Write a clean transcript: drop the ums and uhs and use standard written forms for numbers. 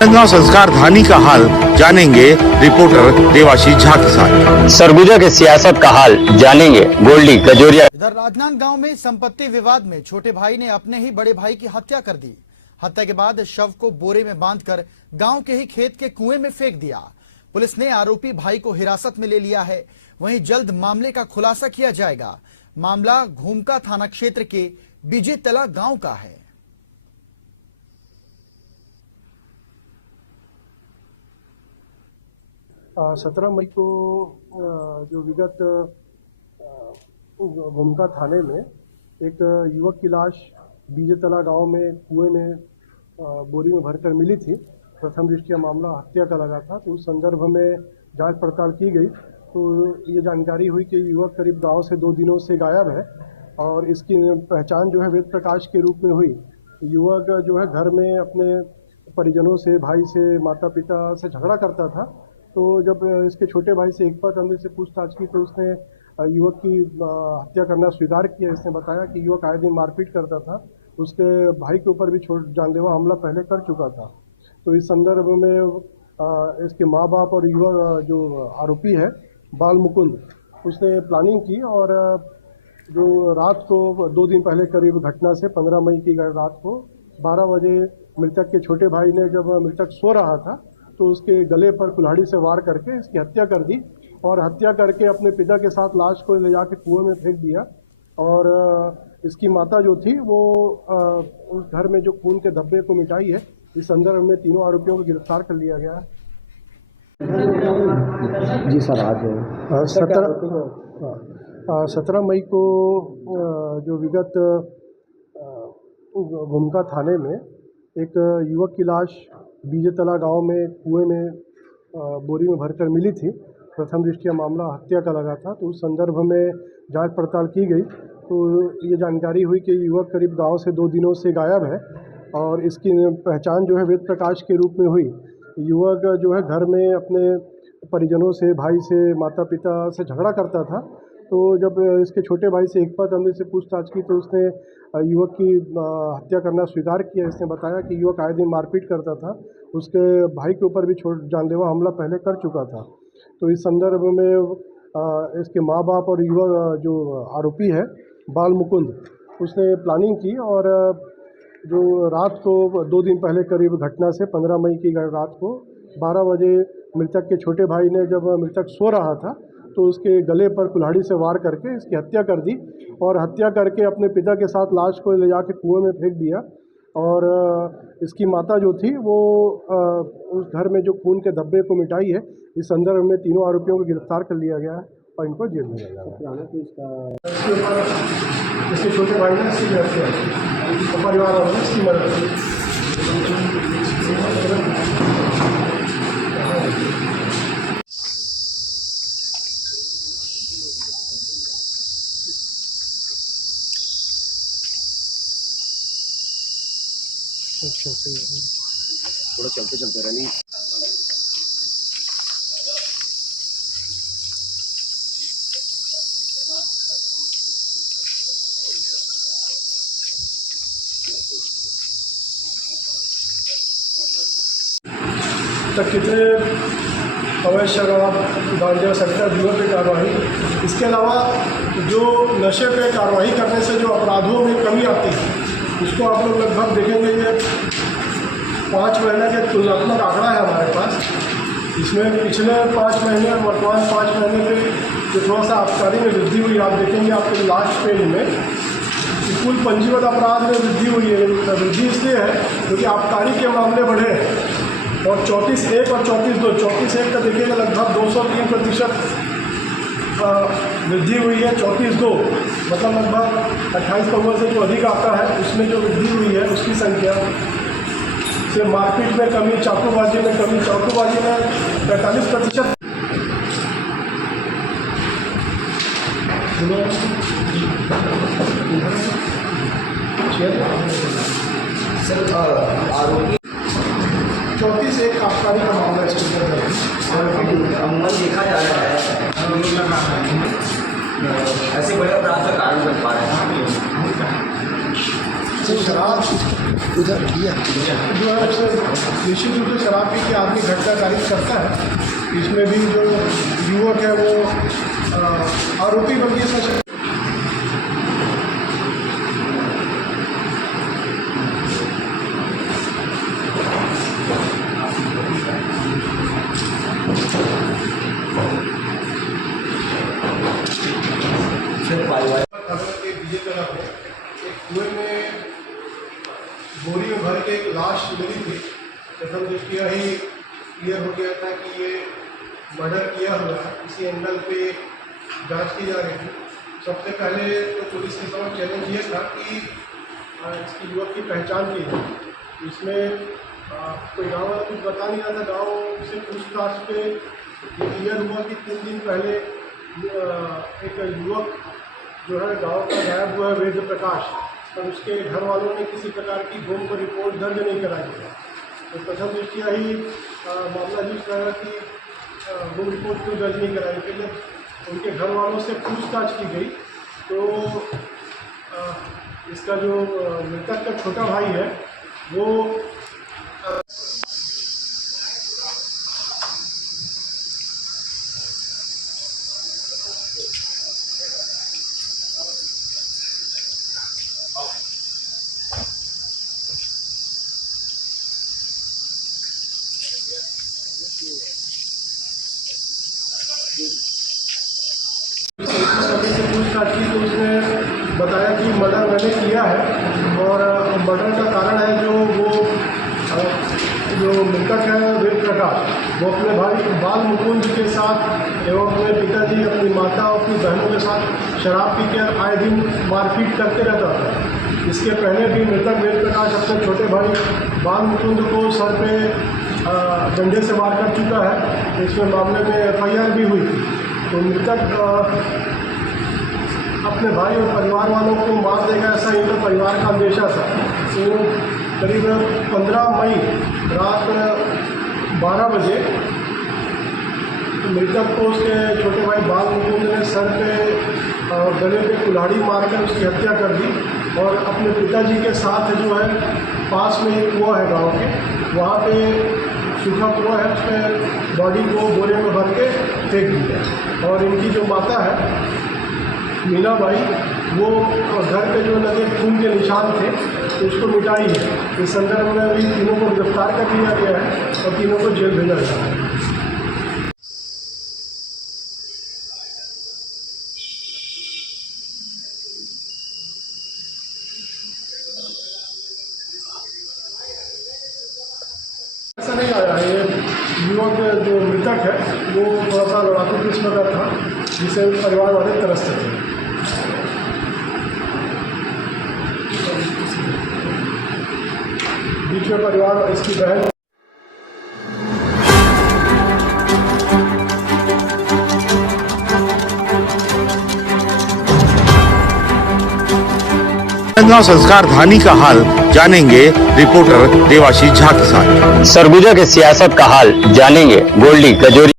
राजनांदगांव संस्कार धानी का हाल जानेंगे रिपोर्टर देवाशीष झा के साथ। सरगुजा के सियासत का हाल जानेंगे गोल्डी गजोरिया। इधर राजनांदगांव में संपत्ति विवाद में छोटे भाई ने अपने ही बड़े भाई की हत्या कर दी। हत्या के बाद शव को बोरे में बांधकर गांव के ही खेत के कुएं में फेंक दिया। पुलिस ने आरोपी भाई को हिरासत में ले लिया है। वहीं जल्द मामले का खुलासा किया जाएगा। मामला घूमका थाना क्षेत्र के बीजेतला गांव का है। 17 मई को जो विगत घूमका थाने में एक युवक की लाश बीजेतला गांव में कुएं में बोरी में भरकर मिली थी। प्रथम दृष्टया मामला हत्या का लगा था, तो उस संदर्भ में जांच पड़ताल की गई तो ये जानकारी हुई कि युवक करीब गांव से 2 दिनों से गायब है और इसकी पहचान जो है वेद प्रकाश के रूप में हुई। युवक जो है घर में अपने परिजनों से, भाई से, माता पिता से झगड़ा करता था। तो जब इसके छोटे भाई से एक बार हमने से पूछताछ की तो उसने युवक की हत्या करना स्वीकार किया। इसने बताया कि युवक आए दिन मारपीट करता था, उसके भाई के ऊपर भी जानलेवा हमला पहले कर चुका था। तो इस संदर्भ में इसके माँ बाप और युवक जो आरोपी है बाल मुकुंद, उसने प्लानिंग की और जो रात को 2 दिन पहले करीब घटना से 15 मई की रात को 12 बजे मृतक के छोटे भाई ने जब मृतक सो रहा था तो उसके गले पर कुल्हाड़ी से वार करके इसकी हत्या कर दी और हत्या करके अपने पिता के साथ लाश को ले जाके कुएं में फेंक दिया। और इसकी माता जो थी वो उस घर में जो खून के धब्बे को मिटाई है। इस संदर्भ में तीनों आरोपियों को गिरफ्तार कर लिया गया है। जी सर, आज 17 मई को जो विगत घूमका थाने में एक युवक की लाश बीजेतला गांव में कुएं में बोरी में भरकर मिली थी। प्रथम दृष्टया मामला हत्या का लगा था, तो उस संदर्भ में जांच पड़ताल की गई तो ये जानकारी हुई कि युवक करीब गांव से 2 दिनों से गायब है और इसकी पहचान जो है वेद प्रकाश के रूप में हुई। युवक जो है घर में अपने परिजनों से, भाई से, माता पिता से झगड़ा करता था। तो जब इसके छोटे भाई से एक बार हमने से पूछताछ की तो उसने युवक की हत्या करना स्वीकार किया। इसने बताया कि युवक आए दिन मारपीट करता था, उसके भाई के ऊपर भी जानलेवा हमला पहले कर चुका था। तो इस संदर्भ में इसके माँ बाप और युवक जो आरोपी है बाल मुकुंद, उसने प्लानिंग की और जो रात को 2 दिन पहले करीब घटना से 15 मई की रात को 12 बजे मृतक के छोटे भाई ने जब मृतक सो रहा था तो उसके गले पर कुल्हाड़ी से वार करके इसकी हत्या कर दी और हत्या करके अपने पिता के साथ लाश को ले जाके कुएं में फेंक दिया। और इसकी माता जो थी वो उस घर में जो खून के धब्बे को मिटाई है। इस संदर्भ में तीनों आरोपियों को गिरफ्तार कर लिया गया है और इनको जेल में लगाया गया है। इसके छोटे भाई ने इसकी हत्या तो परिवार वालों ने इसकी मदद की। अच्छा, सही है। थोड़ा चलते चलते रहनी। तक कितने अवैध शराब, गांजा, सेक्टर ब्यूरो पे कार्रवाई, इसके अलावा जो नशे पे कार्रवाई करने से जो अपराधों में कमी आती है उसको आप लोग लगभग देखेंगे। ये 5 महीने के तुलनात्मक आंकड़ा है हमारे पास। इसमें पिछले 5 महीने और वर्तमान 5 महीने में जो थोड़ा सा आबकारी में वृद्धि हुई, आप देखेंगे आपके लास्ट पेज में कुल पंजीबद्ध अपराध में वृद्धि हुई है। वृद्धि इसलिए है क्योंकि आबकारी के मामले बढ़े हैं और 34(1) और 34(2), 34(1) का देखिएगा लगभग 203% वृद्धि हुई है। 34(2) मतलब लगभग 28 करोड़ से जो अधिक आता है उसमें जो वृद्धि हुई है उसकी संख्या से मारपीट में कमी, चाकूबाजी में कमी, चाकूबाजी में 45%। सर, आरोपी 34(1) आबकारी का मामला इसके अंदर अमूमन देखा जा रहा है ऐसे बड़े अपराध का कारण बन पा रहे हैं। शराब उधर दिया जो है उससे निश्चित रूप से शराब पी के आदमी घटना तारीफ करता है। इसमें भी जो युवक है वो आरोपी बन गया सच। एक कुएं में बोरी में भर के एक लाश मिली थी। प्रथम दृष्टिया ही क्लियर हो गया था कि ये मर्डर किया हुआ है। इसी एंगल पे जांच की जा रही थी। सबसे पहले तो पुलिस के समझ चैलेंज ये था कि इसकी युवक की पहचान की जाए। इसमें कोई गाँव वाला कुछ बता नहीं रहा था। गाँव से पूछताछ पे ये क्लियर हुआ कि 3 दिन पहले एक युवक जो है गांव का गायब हुआ है, वेद प्रकाश, पर उसके घर वालों ने किसी प्रकार की गुम पर रिपोर्ट दर्ज नहीं कराई है। तो प्रथम दृष्टिया ही मामला जिस तरह की गुम रिपोर्ट क्यों दर्ज नहीं कराई, फिर जब उनके घर वालों से पूछताछ की गई तो इसका जो मृतक का छोटा भाई है वो से पूछताछ की तो उसने बताया कि मर्डर मैंने किया है और मर्डर का कारण है जो मृतक है वेद प्रकाश, वो अपने भाई बाल मुकुंद के साथ एवं अपने पिताजी, अपनी माता और अपनी बहनों के साथ शराब पी कर आए दिन मारपीट करते रहता था। इसके पहले भी मृतक वेद प्रकाश अपने छोटे भाई बाल मुकुंद को सर पे डंडे से मार कर चुका है। इसमें मामले में FIR भी हुई थी। तो मृतक अपने भाई और परिवार वालों को मार देगा ऐसा इनका परिवार का अंदेशा था। तो करीब 15 मई रात 12 बजे मृतक को उसके छोटे भाई बाल मुकुंद ने सर पे और गले पे कुल्हाड़ी मारकर उसकी हत्या कर दी और अपने पिताजी के साथ जो है पास में एक कुआं है गांव के, वहाँ पे सूखा कुआं है, उसमें बॉडी को बोरे में भर के फेंक दिया। और इनकी जो माता है मीना बाई, वो घर पे जो लगे खून के निशान थे तो उसको मिटाई है। इस संदर्भ में अभी तीनों को गिरफ्तार कर लिया गया है और तीनों को जेल भेजा गया है। ऐसा नहीं आया है। ये युवक जो मृतक है वो थोड़ा सा लड़ाकू किस्म का था जिसे परिवार वाले तरसते थे। बीच में परिवार इसकी बहन संस्कार धानी का हाल जानेंगे रिपोर्टर देवाशीष झा के साथ। सरगुजा के सियासत का हाल जानेंगे गोल्डी कजोरी।